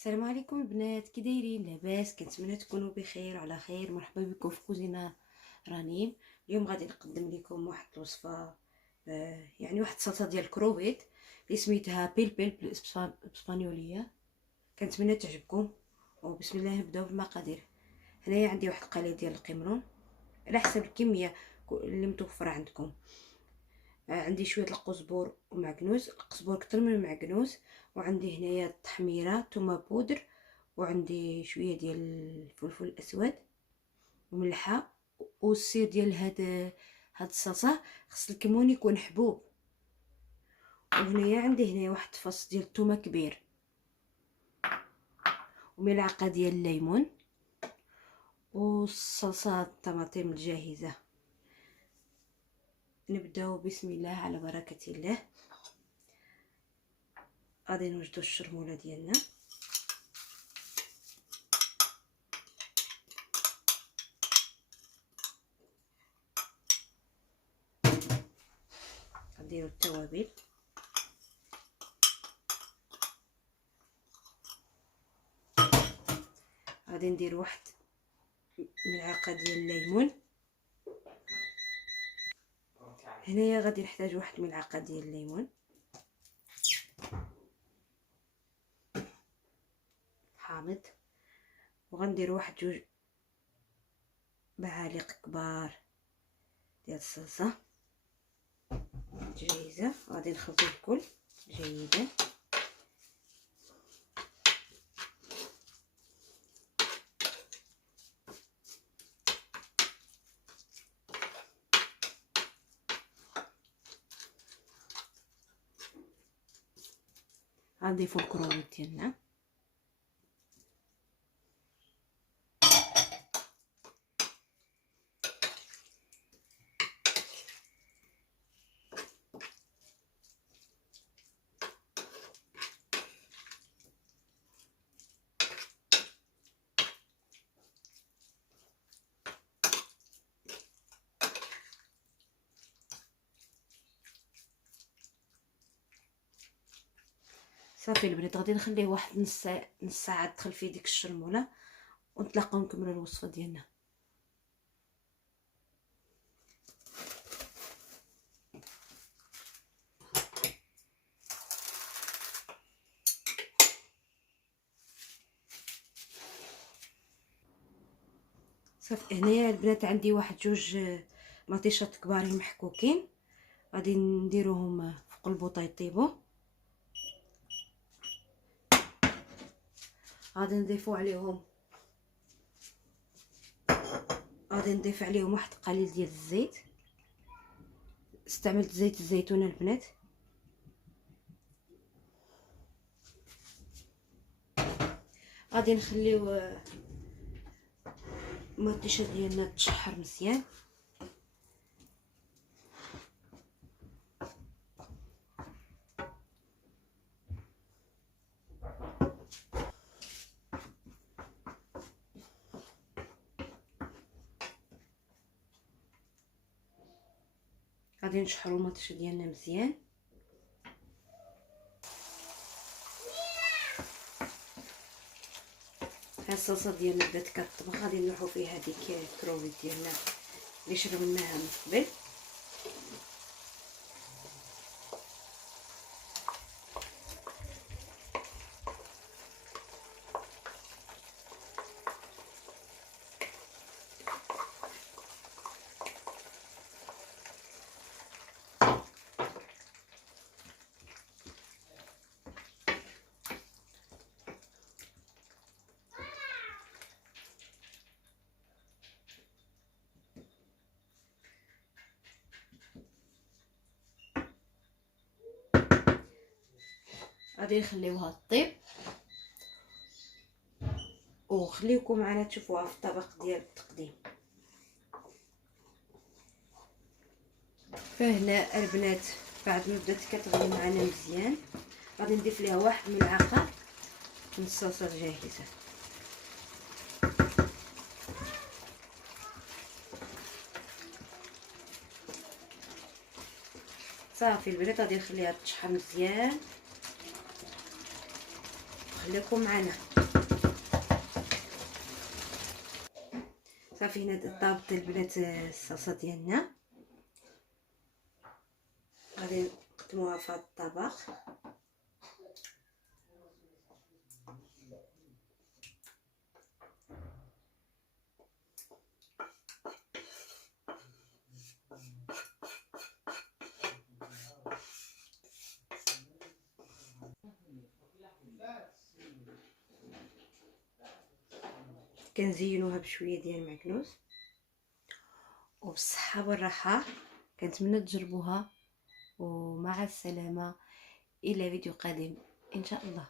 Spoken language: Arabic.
السلام عليكم البنات، كي دايرين؟ لاباس؟ كنتمنى تكونوا بخير وعلى خير. مرحبا بكم في كوزينه رنيم. اليوم غادي نقدم لكم واحد الوصفه، يعني واحد الصلصه ديال الكروفيت اللي سميتها بيل بالاسبانيوليه. كنتمنى تعجبكم. وبسم الله نبداو بالمقادير. هنايا عندي واحد القالي ديال القمرون على حسب الكميه اللي متوفره عندكم. عندي شويه القزبر ومعكنوس، القزبر كتر من المعكنوس. وعندي هنايا التحميره، ثومه بودر، وعندي شويه ديال الفلفل الاسود وملحه. والسير ديال هاد الصلصه خص الكمون يكون حبوب. وهنايا عندي هنايا واحد فص ديال الثومه كبير، وملعقه ديال الليمون، والصلصه الطماطم الجاهزه. نبداو بسم الله على بركه الله. غادي نوجدوا الشرموله ديالنا. نديرو التوابل. غادي ندير واحد ملعقه ديال الليمون. هنايا غادي نحتاج واحد ملعقه ديال الليمون حامض. وغندير واحد 2 معالق كبار ديال الصلصه جاهزه. غادي نخلطو الكل جيدا. غنضيفو الكروميط ديالنا. صافي البنات، غادي نخليه واحد نص ساعه تدخل فيه ديك الشرموله، ونتلاقاو نكملوا الوصفه ديالنا. صافي هنايا البنات عندي واحد 2 مطيشات كبارين محكوكين، غادي نديروهم فوق البوطه يطيبوا. غادي نضيف عليهم واحد قليل ديال الزيت. استعملت زيت الزيتون البنات. غادي نخليو المطيشه ديالنا تشحر مزيان. غادي نشحروا المطيشه ديالنا مزيان. ها الصلصه ديالنا بدات كطبخ، غادي نروحوا فيها ديك الكروفيت ديالنا اللي شربناها من قبل. غادي نخليوها طيب، وخليكم معنا تشوفوها في الطبق ديال التقديم. فهنا البنات بعد ما بدات كتغلي معنا مزيان، غادي نضيف ليها واحد ملعقه من الصلصه الجاهزه. صافي البنات غادي نخليها تشحر مزيان. خليكم معنا. صافي هنا طابت البنات الصلصه ديالنا، غادي نقدموها في هذا الطبق. كنزينوها بشويه ديال المعكنوس وبالصحه والراحه. كنتمنى تجربوها، ومع السلامه الى فيديو قادم ان شاء الله.